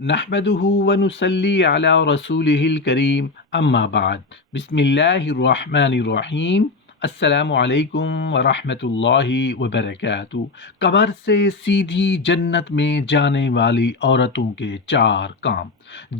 نحمده ونصلي على رسوله الكريم اما بعد بسم اللہ الرحمن الرحیم السلام علیکم ورحمۃ اللہ وبرکاتہ۔ قبر سے سیدھی جنت میں جانے والی عورتوں کے چار کام۔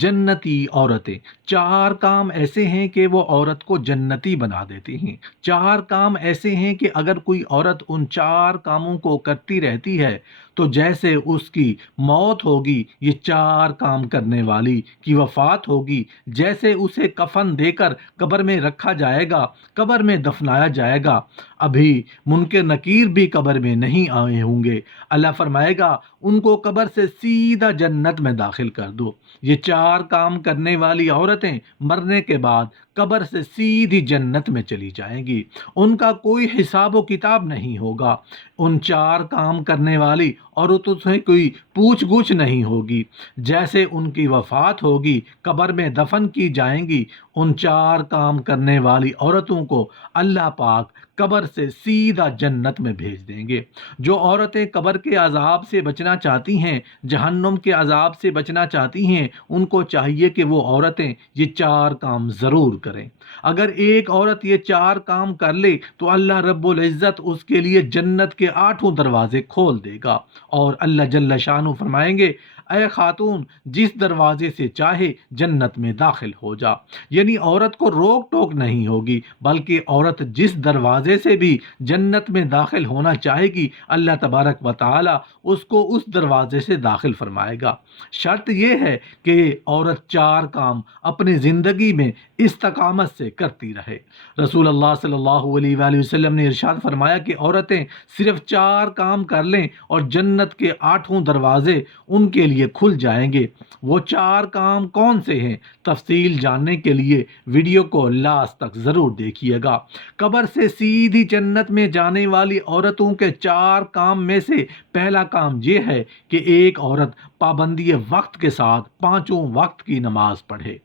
جنتی عورتیں، چار کام ایسے ہیں کہ وہ عورت کو جنتی بنا دیتے ہیں۔ چار کام ایسے ہیں کہ اگر کوئی عورت ان چار کاموں کو کرتی رہتی ہے تو جیسے اس کی موت ہوگی، یہ چار کام کرنے والی کی وفات ہوگی، جیسے اسے کفن دے کر قبر میں رکھا جائے گا، قبر میں دفنایا جائے گا، ابھی منکر نکیر بھی قبر میں نہیں آئے ہوں گے، اللہ فرمائے گا ان کو قبر سے سیدھا جنت میں داخل کر دو۔ یہ چار کام کرنے والی عورتیں مرنے کے بعد قبر سے سیدھی جنت میں چلی جائیں گی، ان کا کوئی حساب و کتاب نہیں ہوگا۔ ان چار کام کرنے والی عورتوں سے کوئی پوچھ گچھ نہیں ہوگی، جیسے ان کی وفات ہوگی قبر میں دفن کی جائیں گی، ان چار کام کرنے والی عورتوں کو اللہ پاک قبر سے سیدھا جنت میں بھیج دیں گے۔ جو عورتیں قبر کے عذاب سے بچنا چاہتی ہیں، جہنم کے عذاب سے بچنا چاہتی ہیں، ان کو چاہیے کہ وہ عورتیں یہ چار کام ضرور کریں۔ اگر ایک عورت یہ چار کام کر لے تو اللہ رب العزت اس کے لیے جنت کے 8 دروازے کھول دے گا، اور اللہ جل شانہ فرمائیں گے اے خاتون جس دروازے سے چاہے جنت میں داخل ہو جا۔ یعنی عورت کو روک ٹوک نہیں ہوگی، بلکہ عورت جس دروازے سے بھی جنت میں داخل ہونا چاہے گی اللہ تبارک و تعالی اس کو اس دروازے سے داخل فرمائے گا۔ شرط یہ ہے کہ عورت چار کام اپنی زندگی میں استقامت سے کرتی رہے۔ رسول اللہ صلی اللہ علیہ وآلہ وسلم نے ارشاد فرمایا کہ عورتیں صرف چار کام کر لیں اور جنت کے 8 دروازے ان کے لیے کھل جائیں گے۔ وہ چار کام کون سے ہیں؟ تفصیل جاننے کے لیے ویڈیو کو لاسٹ تک ضرور دیکھیے گا۔ قبر سے سیدھی جنت میں جانے والی عورتوں کے چار کام میں سے پہلا کام یہ ہے کہ ایک عورت پابندی وقت کے ساتھ 5 وقت کی نماز پڑھے۔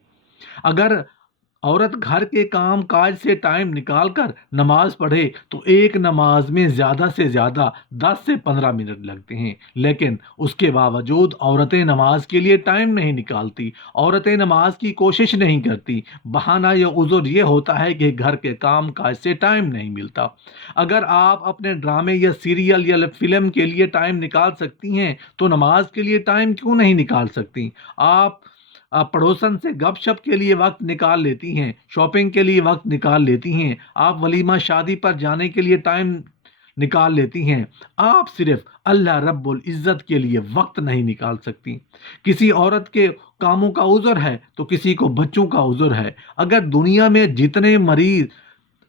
اگر عورت گھر کے کام کاج سے ٹائم نکال کر نماز پڑھے تو ایک نماز میں زیادہ سے زیادہ 10 سے 15 منٹ لگتے ہیں، لیکن اس کے باوجود عورتیں نماز کے لیے ٹائم نہیں نکالتی، عورتیں نماز کی کوشش نہیں کرتی۔ بہانہ یا عذر یہ ہوتا ہے کہ گھر کے کام کاج سے ٹائم نہیں ملتا۔ اگر آپ اپنے ڈرامے یا سیریل یا فلم کے لیے ٹائم نکال سکتی ہیں تو نماز کے لیے ٹائم کیوں نہیں نکال سکتی؟ آپ پڑوسن سے گپ شپ کے لیے وقت نکال لیتی ہیں، شاپنگ کے لیے وقت نکال لیتی ہیں، آپ ولیمہ شادی پر جانے کے لیے ٹائم نکال لیتی ہیں، آپ صرف اللہ رب العزت کے لیے وقت نہیں نکال سکتی۔ کسی عورت کے کاموں کا عذر ہے تو کسی کو بچوں کا عذر ہے۔ اگر دنیا میں جتنے مریض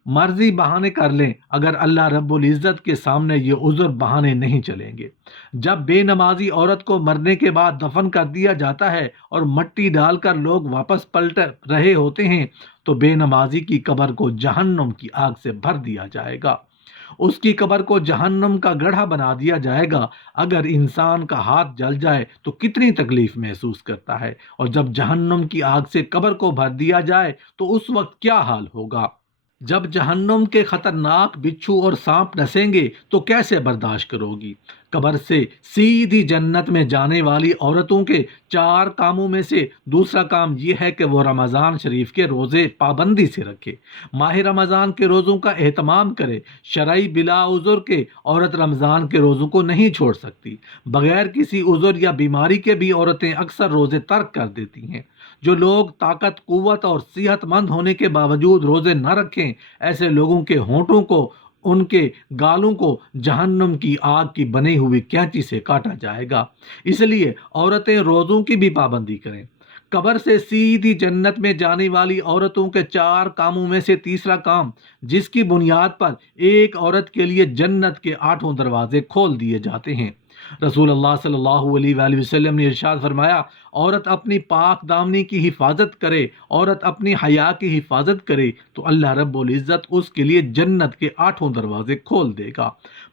مرضی بہانے کر لیں، اگر اللہ رب العزت کے سامنے یہ عذر بہانے نہیں چلیں گے۔ جب بے نمازی عورت کو مرنے کے بعد دفن کر دیا جاتا ہے اور مٹی ڈال کر لوگ واپس پلٹ رہے ہوتے ہیں تو بے نمازی کی قبر کو جہنم کی آگ سے بھر دیا جائے گا، اس کی قبر کو جہنم کا گڑھا بنا دیا جائے گا۔ اگر انسان کا ہاتھ جل جائے تو کتنی تکلیف محسوس کرتا ہے، اور جب جہنم کی آگ سے قبر کو بھر دیا جائے تو اس وقت کیا حال ہوگا؟ جب جہنم کے خطرناک بچھو اور سانپ ڈسیں گے تو کیسے برداشت کرو گی؟ قبر سے سیدھی جنت میں جانے والی عورتوں کے چار کاموں میں سے دوسرا کام یہ ہے کہ وہ رمضان شریف کے روزے پابندی سے رکھے، ماہ رمضان کے روزوں کا اہتمام کرے۔ شرعی بلا عذر کے عورت رمضان کے روزوں کو نہیں چھوڑ سکتی۔ بغیر کسی عذر یا بیماری کے بھی عورتیں اکثر روزے ترک کر دیتی ہیں۔ جو لوگ طاقت، قوت اور صحت مند ہونے کے باوجود روزے نہ رکھیں، ایسے لوگوں کے ہونٹوں کو، ان کے گالوں کو جہنم کی آگ کی بنی ہوئی کینچی سے کاٹا جائے گا۔ اس لیے عورتیں روزوں کی بھی پابندی کریں۔ قبر سے سیدھی جنت میں جانے والی عورتوں کے چار کاموں میں سے تیسرا کام جس کی بنیاد پر ایک عورت کے لیے جنت کے 8 دروازے کھول دیے جاتے ہیں۔ رسول اللہ صلی اللہ علیہ وآلہ وسلم نے ارشاد فرمایا، عورت اپنی پاک دامنی کی حفاظت کرے، عورت اپنی حیا کی حفاظت کرے تو اللہ رب العزت اس کے لیے جنت کے 8 دروازے کھول دے گا۔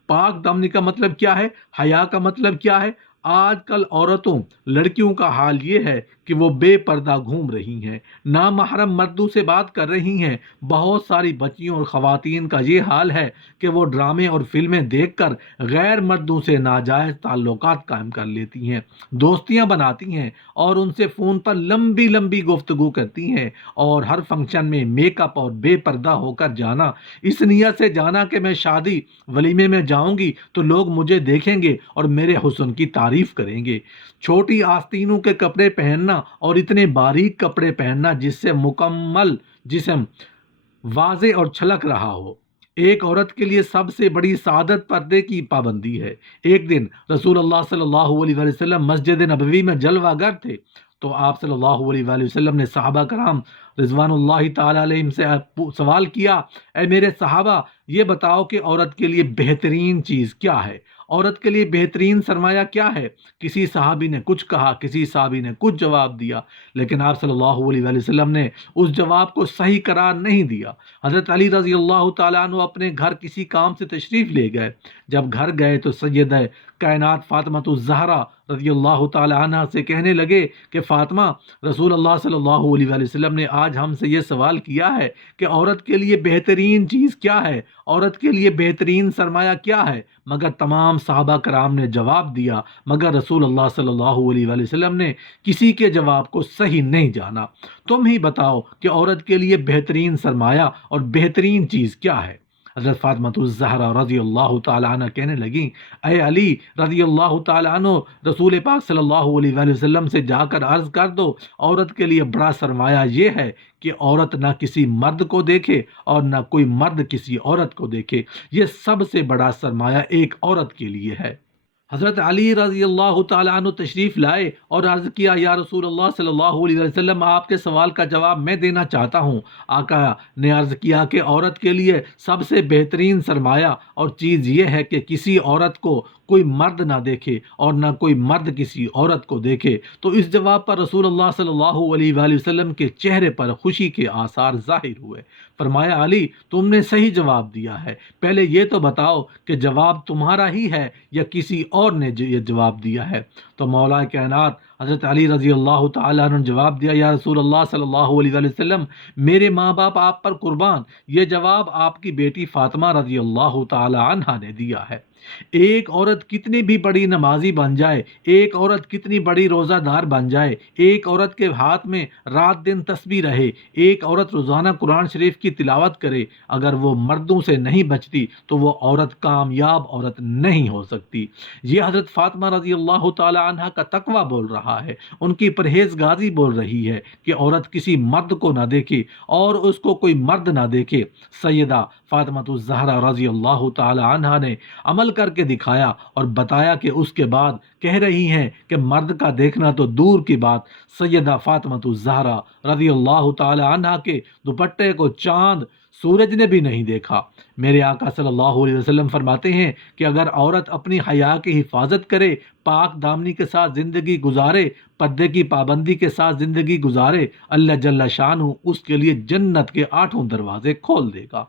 پاک دامنی کا مطلب کیا ہے؟ حیا کا مطلب کیا ہے؟ آج کل عورتوں لڑکیوں کا حال یہ ہے کہ وہ بے پردہ گھوم رہی ہیں، نامحرم مردوں سے بات کر رہی ہیں۔ بہت ساری بچیوں اور خواتین کا یہ حال ہے کہ وہ ڈرامے اور فلمیں دیکھ کر غیر مردوں سے ناجائز تعلقات قائم کر لیتی ہیں، دوستیاں بناتی ہیں اور ان سے فون پر لمبی لمبی گفتگو کرتی ہیں، اور ہر فنکشن میں میک اپ اور بے پردہ ہو کر جانا، اس نیت سے جانا کہ میں شادی ولیمے میں جاؤں گی تو لوگ مجھے دیکھیں گے اور میرے حسن کی تعریف کریں گے۔ چھوٹی آستینوں کے کپڑے پہننا اور اتنے باریک کپڑے پہننا جس سے مکمل جسم واضح اور چھلک رہا ہو، ایک عورت کے لیے سب سے بڑی سعادت پردے کی پابندی ہے۔ ایک دن رسول اللہ صلی اللہ علیہ وآلہ وسلم مسجد نبوی میں جلوہ گر تھے، تو آپ صلی اللہ علیہ وآلہ وسلم نے صحابہ کرام رضوان اللہ تعالیٰ علیہم سے سوال کیا، اے میرے صحابہ، یہ بتاؤ کہ عورت کے لیے بہترین چیز کیا ہے؟ عورت کے لیے بہترین سرمایہ کیا ہے؟ کسی صحابی نے کچھ کہا، کسی صحابی نے کچھ جواب دیا، لیکن آپ صلی اللہ علیہ وآلہ وسلم نے اس جواب کو صحیح قرار نہیں دیا۔ حضرت علی رضی اللہ تعالیٰ عنہ اپنے گھر کسی کام سے تشریف لے گئے۔ جب گھر گئے تو سیدہ کائنات فاطمہ الزہرا رضی اللہ تعالیٰ عنہ سے کہنے لگے کہ فاطمہ، رسول اللہ صلی اللہ علیہ وآلہ وسلم نے آج ہم سے یہ سوال کیا ہے کہ عورت کے لیے بہترین چیز کیا ہے، عورت کے لیے بہترین سرمایہ کیا ہے؟ مگر تمام صحابہ کرام نے جواب دیا، مگر رسول اللہ صلی اللہ علیہ وآلہ وسلم نے کسی کے جواب کو صحیح نہیں جانا۔ تم ہی بتاؤ کہ عورت کے لیے بہترین سرمایہ اور بہترین چیز کیا ہے؟ حضرت فاطمہ الزہرا رضی اللہ تعالیٰ عنہ کہنے لگیں، اے علی رضی اللہ تعالیٰ عنہ، رسول پاک صلی اللہ علیہ وآلہ وسلم سے جا کر عرض کر دو، عورت کے لیے بڑا سرمایہ یہ ہے کہ عورت نہ کسی مرد کو دیکھے اور نہ کوئی مرد کسی عورت کو دیکھے، یہ سب سے بڑا سرمایہ ایک عورت کے لیے ہے۔ حضرت علی رضی اللہ تعالیٰ عنہ تشریف لائے اور عرض کیا، یا رسول اللہ صلی اللہ علیہ وسلم، آپ کے سوال کا جواب میں دینا چاہتا ہوں۔ آقا نے عرض کیا کہ عورت کے لیے سب سے بہترین سرمایہ اور چیز یہ ہے کہ کسی عورت کو کوئی مرد نہ دیکھے اور نہ کوئی مرد کسی عورت کو دیکھے۔ تو اس جواب پر رسول اللہ صلی اللہ علیہ وآلہ وسلم کے چہرے پر خوشی کے آثار ظاہر ہوئے۔ فرمایا، علی، تم نے صحیح جواب دیا ہے، پہلے یہ تو بتاؤ کہ جواب تمہارا ہی ہے یا کسی اور نے یہ جواب دیا ہے؟ تو مولا کائنات حضرت علی رضی اللہ تعالیٰ عنہ نے جواب دیا، یا رسول اللہ صلی اللہ علیہ وآلہ وسلم، میرے ماں باپ آپ پر قربان، یہ جواب آپ کی بیٹی فاطمہ رضی اللہ تعالیٰ عنہ نے دیا ہے۔ ایک عورت کتنی بھی بڑی نمازی بن جائے، ایک عورت کتنی بڑی روزہ دار بن جائے، ایک عورت کے ہاتھ میں رات دن تسبیح رہے، ایک عورت روزانہ قرآن شریف کی تلاوت کرے، اگر وہ مردوں سے نہیں بچتی تو وہ عورت کامیاب عورت نہیں ہو سکتی۔ یہ حضرت فاطمہ رضی اللہ تعالی عنہ کا تقویٰ بول رہا ہے، ان کی پرہیزگاری بول رہی ہے کہ عورت کسی مرد کو نہ دیکھے اور اس کو کوئی مرد نہ دیکھے۔ سیدہ فاطمہ الزہرا رضی اللہ تعالی عنہ نے عمل کر کے دکھایا اور بتایا کہ اس کے بعد کہہ رہی ہیں کہ مرد کا دیکھنا تو دور کی بات، سیدہ فاطمہ الزہرا رضی اللہ تعالی عنہ کے دوپٹے کو چاند سورج نے بھی نہیں دیکھا۔ میرے آقا صلی اللہ علیہ وسلم فرماتے ہیں کہ اگر عورت اپنی حیا کی حفاظت کرے، پاک دامنی کے ساتھ زندگی گزارے، پردے کی پابندی کے ساتھ زندگی گزارے، اللہ جل شانہ اس کے لیے جنت کے 8 دروازے کھول دے گا۔